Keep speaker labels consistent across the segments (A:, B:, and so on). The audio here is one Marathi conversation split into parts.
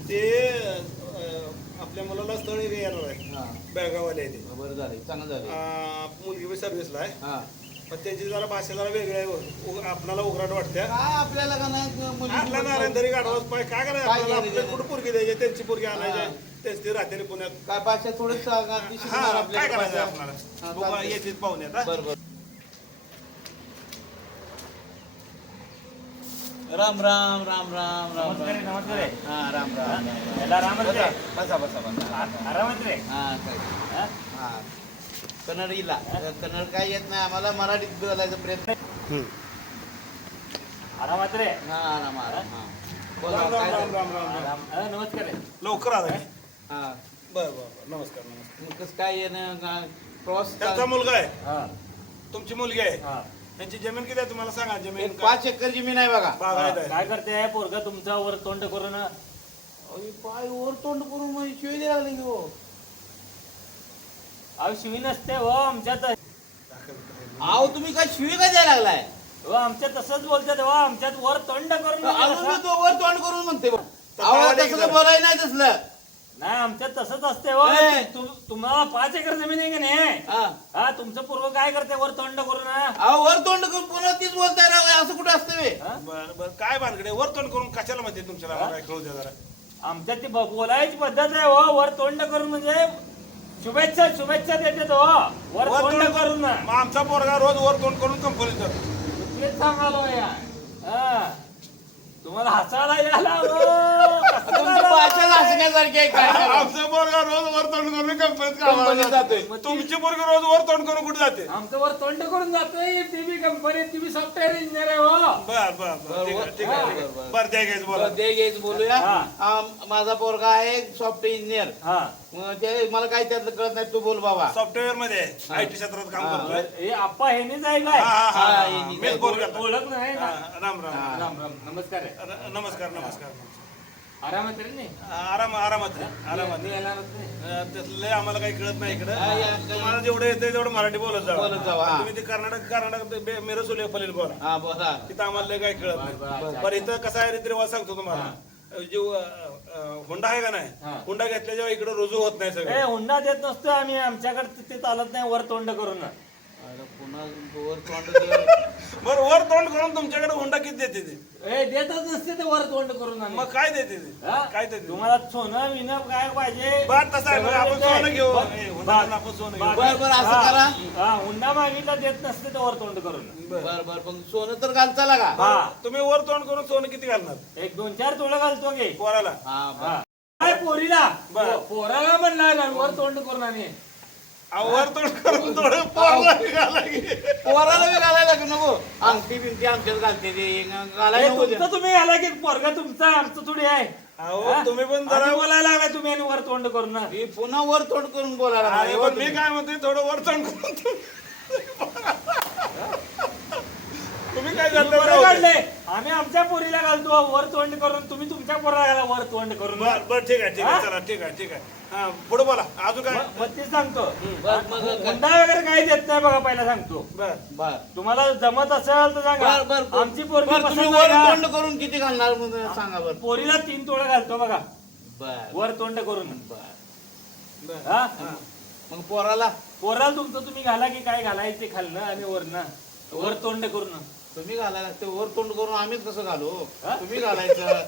A: ते आपल्या मुलाला स्थळ एक येणार आहे बेळगाववाले आहे ते.
B: बरं झालं, चांगलं झालं.
A: मुलगी बी सर्व्हिसला आहे.
B: हा
A: पण त्याची जरा भाषा जरा वेगळी आहे. आपल्याला उघराट वाटते.
B: काय आपल्याला का नाही
A: आपला नारायणधरी गाडवाच पाय काय करायचं
B: काय
A: आपल्याला?
B: करायचं?
A: आपल्याला कुठं पोरगी द्यायची? त्यांची पोरगी आणायची, त्यांची ती राहते पुण्यात.
B: काय भाषा थोडंच सांगा, ती शिकणार
A: हा, काय
B: आपल्याला
A: करायचं
B: भाषा.
A: आपल्याला?
B: हा,
A: बघा,
B: चालतंय.
A: येते पाहुण्यात हा.
B: बरं बरं. राम राम राम राम राम
C: नमस्कार नमस्कार आहे.
B: हा राम राम राम राम.
C: याला रामच रे.
B: बसा बसा बसा.
C: आरामात रे.
B: हा काय
C: हा?
B: हा कन्नडीला कन्नड काय येत नाही आम्हाला, मराठीत बोलायचा प्रयत्न.
C: आरामात रे.
B: हा राम राम हा बोला
A: राम
B: काय
A: राम
B: झालं?
A: राम राम राम.
C: नमस्कार आहे.
A: लवकर आला की?
B: हा
A: बरं बरं नमस्कार नमस्कार.
B: मग कसं काय येणं प्रवास
A: त्यांचा मुलगा आहे,
C: हा.
A: तुमची मुलगी आहे.
C: हा.
A: त्यांची जमीन किती आहे तुम्हाला सांगा? जमीन
B: एक 5 एकर जमीन आहे बघा.
A: बागायत आहे.
C: काय करते पोरगा तुमचा वर तोंड करून?
B: अरे पाय वर तोंड करून म्हणजे शिवाय द्यायला लागले की हो.
C: अहो शिवी नसते हो आमच्यात.
B: अहो तुम्ही काय शिवी काय द्यायला लागलाय?
C: हो आमच्यात तसंच बोलतात हो, आमच्यात वर तोंड करून म्हणजे
B: अजून मी
C: कसं?
B: तो वर तोंड करून म्हणते बघ.
A: तर
B: अहो
A: पावाले
B: तसलं
A: गेलं.
B: बोलाय नाही तसलं.
C: नाही आमच्यात तसंच असते हो.
B: ए.
C: तुम्हाला 5 एकर जमीन आहे का नाही?
B: हा.
C: हा तुमचं पूर्व काय करते वर तोंड करून? हा?
B: अहो वर तोंड करून पुन्हा तीच बोलताय राव, असं कुठं असतं बे?
C: हा?
A: बरं बरं काय भानगडे वर तोंड करून कशाला म्हणते तुमच्या नावाला? कळू द्या जरा.
C: आमच्यात ती बोलायची पद्धत आहे हो, वर तोंड करून म्हणजे शुभेच्छा शुभेच्छा देतात हो, वर तोंड करून ना.
A: मग आमचा पोरगा रोज वर तोंड करून कंपनीत जातो.
C: तेच सांगालो या. हा. तुम्हाला हसायला यायला हो. कसं
B: तुमची
C: करावं?
B: भाषा हसण्यासारखी आहे काय करावं?
A: आमचा पोरगा रोज वर तोंड करून कंपनीत
B: कंपनीत
A: कामाला
B: जातोय.
A: जातो. तुमची पोरगी रोज वर तोंड करून कुठे जाते?
C: आमचं वर तोंड करून जातोय. टीव्ही कंपनीत टीव्ही सॉफ्टवेअर इंजिनियर आहे हो.
A: बर बर बर ठीक आहे, ठीक आहे, ठीक आहे. बरं द्या घ्यायचं बोला.
B: बरं, दे घ्यायचं बोलूया.
C: हा.
B: माझा पोरगा आहे सॉफ्टवेअर इंजिनियर.
C: हा.
B: ते मला काही त्यातलं कळत नाही, तू बोल बाबा.
A: सॉफ्टवेअर मध्ये आयटी क्षेत्रात काम करतोय.
C: हे आप्पा हेनीच आहे
A: हा
C: काय?
A: हा हा,
B: हा,
A: हा मीच बोल करतो.
C: ओळख नाही
A: हा,
C: ना.
A: राम राम
B: हा.
C: राम राम नमस्कार आहे.
A: नमस्कार नमस्कार.
C: आरामात रे नाही?
A: आरामात आरामात.
C: मी येणारच नाही.
A: त्यातलं आम्हाला काही कळत नाही इकडे.
B: हा, या.
A: तुम्हाला जेवढं येते तेवढं मराठी बोलत
B: बोलत जावा, हा.
A: तुम्ही ते कर्नाटक मिरसोली पलील बोला.
B: हा बोला.
A: तिथं आम्हाला लय काही कळत
C: बरं,
A: नाही.
C: बरं.
A: बरं इथं कसा आहे रीतिरिवाज सांगतो तुम्हाला. जो हुंडा आहे का नाही,
C: हा.
A: हुंडा घेतल्याशिवाय इकडे रुजू होत नाही
C: ए
A: सगळे.
C: हुंडा देत नसतो आम्ही, आमच्याकडे ते चालत नाही वर तोंड करून.
B: अरे पुन्हा वर तोंड
A: बरं वर तोंड करून तुमच्याकडे हुंडा किती देते ते?
C: ए देतच नसते ते वर तोंड करून आम्ही.
A: मग काय देते ते?
C: हा?
A: काय देते?
C: तुम्हाला सोनं विनं काय पाहिजे?
A: बरं तसं आहे, मग आपण
C: सगळं
A: सोनं घेऊ.
C: देते.
A: ए, हुंडा घेऊन आपण सोनं घेऊ.
B: बरं, बरं, असं
C: हा,
B: करा.
C: हा, हुंडा मागितला देत नसते ते वर तोंड करून.
B: बर बर पण सोनं तर घालता लागा.
C: हा.
A: तुम्ही वर तोंड करून सोनं किती घालणार
C: 1-2-4 तोळं घालतो गे.
A: पोराला?
B: हा
C: हा. काय पोरीला?
A: बरं.
C: पोराला म्हणणार वर तोंड करून आणि
A: अहो, वर तोंड करून थोडं पोराला घाला की.
B: पोराला बी घालायला लागेल नको. अंगठी बिंगठी आमच्यात घालते ते घालायला
C: हे
B: नको ते.
C: तुमचं तुम्ही घाला की पोरगा तुमचा आमचं थोडी आहे.
A: अहो
C: हा?
A: तुम्ही पण
C: आणि
A: जरा
C: बोलायला लागला तुम्ही आणि वर तोंड करून ना.
B: मी पुन्हा वर तोंड करून बोलायला
A: अरे
B: लागलो.
A: पण मी काय म्हणतोय थोडं वर तोंड करून तुम्ही काय
C: तुम्ही
A: करता
C: बरं काढलंय. आम्ही आमच्या पोरीला घालतो वर तोंड करून, तुम्ही तुमच्या पोराला घाला वर तोंड करून.
A: बर बर ठीक आहे ठीक
C: हा?
A: आहे चला ठीक आहे ठीक आहे. हा पुढे बोला अजून काय?
C: मग ते सांगतो.
B: बर, मग काय?
C: हुंडा वगैरे काही देत नाही बघा, पहिला सांगतो.
A: बर
B: बर
C: तुम्हाला जमत असेल तर सांगा.
B: बर बर
C: आमची पोरगी
B: बर, तुम्ही
C: पसंत
B: वर
C: आहे
B: तोंड
C: का?
B: करून किती घालणार म्हणून सांगा बर.
C: पोरीला 3 तोळं घालतो बघा
B: बर
C: वर तोंड करून.
B: बर
A: बर
C: हा?
B: मग पोराला
C: पोराला तुमचं तुम्ही घाला की काय घालायचं ते खाल्लं आणि वरनं वर तोंड करून.
B: तुम्ही घालायला लागते वर तोंड करून आम्हीच कसं घालू?
C: हा?
B: तुम्ही घालायचं.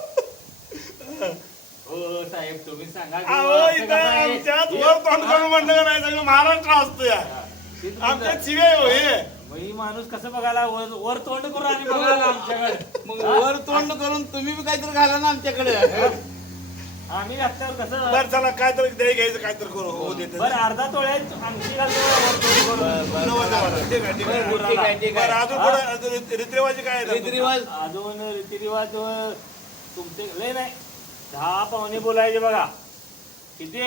C: हो साहेब तुम्ही सांगा की
A: अहो
C: असं
A: इथं
C: कसं आहे?
A: आमच्यात वर तोंड करून म्हणलं का नाही सगळं महाराष्ट्र असतो या.
C: ते तुम्ही
A: आमच्या
C: जा-
A: शिवे हो हे.
C: मग ही माणूस कसं बघायला वर तोंड करून आणि बघायला आमच्याकडे.
B: मग वर तोंड करून तुम्ही बी काहीतरी घाला ना आमच्याकडे.
C: आम्ही घातल्यावर कसं
A: बर चला काय तर द्याय घ्यायचं काय तर करू हो देते.
C: बरं अर्धा तोळ्यात आमची घालतो वर तोंड करून.
A: ठीक आहे ठीक आहे.
B: बरं, ठीक आहे ठीक
A: बरं
B: आहे.
A: अजून पुढे रीतिरिवाजी काय आहेत?
B: रीतिरिवाज
C: अजून रीतिरिवाज तुमचे लय नाही 10 पाहुणे बोलायचे बघा. किती?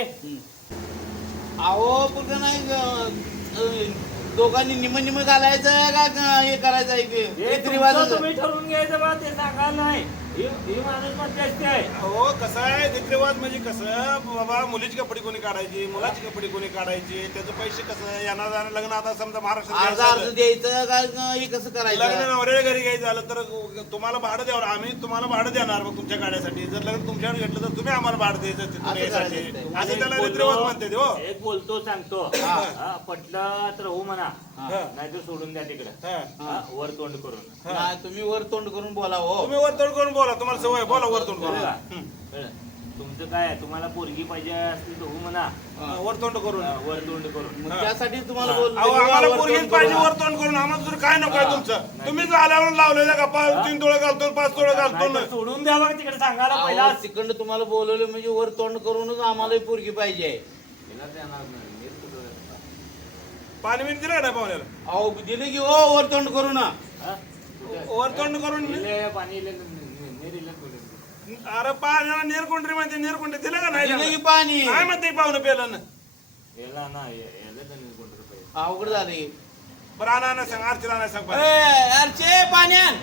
B: अहो कुठं नाही दोघांनी निम घालायचं का हे करायचं आहे ते
C: हे
B: रीतिरिवाज
C: तुमचं तुम्ही ठरवून घ्यायचं बा, ते सांगायला नाही. ही माणूस मध्यस्थी आहे.
A: हो कसं आहे रीतिरिवाज म्हणजे कसं बाबा मुलीची कपडे कोणी काढायची मुलाची कपडे कोणी काढायची त्याचे पैसे कसं येणार जाणार लग्न आता समजा महाराष्ट्रात
B: अर्धा अर्ध द्यायचं का हे कसं
A: लग्न
B: करायचं
A: नवऱ्याच्या घरी घ्यायचं झालं तर तुम्हाला भाडं द्यावर आम्ही तुम्हाला भाडं देणार मग तुमच्या गाड्यासाठी जर लग्न तुमच्याकडे घेतलं तर तुम्ही आम्हाला भाडं द्यायचं तिथून
B: असं
A: यायसाठी
B: करायचं.
A: असं
C: एक
A: त्याला
C: बोललो-
A: रीतिरिवाज म्हणते ते, हो
C: एक बोलतो सांगतो हा, पटलं तर हो म्हणा
A: हा.
C: नाहीतर सोडून द्या तिकडे
A: हा.
C: वर तोंड करून
B: नाही तुम्ही वर तोंड करून बोला हो
A: तुम्ही वरतोड करून बोला तुम्हाला सवय बोला वरतोड
C: कळलं
A: करून
C: का? कळलं? तुमचं काय आहे? तुम्हाला पोरगी पाहिजे असली तर हो म्हणा
A: वरतोंड करून
C: वर तोंड करून
B: मग
A: हा.
B: त्यासाठी तुम्हाला
A: अहो,
B: बोललो
A: आम्हाला
B: वर
A: पोरगीच
B: तोंड
A: पाहिजे
B: करून.
A: वरतोंड करून आम्हाला दुसरं काय नको आहे तुमचं
C: नाही.
A: तुम्हीच आल्यावर लावलेलं का
C: हा.
A: 3 तोळे घालतो 5 तोळे घालतो
C: नाहीतर
A: ना.
C: सोडून द्या बघ तिकडे सांगायला
B: अहो,
C: पहिला
B: तिकडनं तुम्हाला बोलवलं म्हणजे वर तोंड करूनच आम्हाला पोरगी पाहिजे
A: पाणी मिनिट दिलं का नाही पाहुण्याला
B: अहो दिले की हो वर तोंड करू ना
A: वरतोंड करून
C: पाणी
A: अरे पाण्याला निरकुंड्री म्हणते निरकुंडी दिलं का नाही
B: दिले की
A: त्याला?
B: पाणी
A: काय म्हणते पाहुणं पेलं ना
C: याला ना याला तर नाही कोणतं रुपये.
B: अवघड झाले
A: बरं आणा सांग आरतीला आणा सांग बरं.
B: अरचे पाण्यान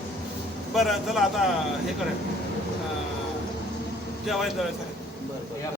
A: बरं चला आता हे करूया जेवायचं
B: बरं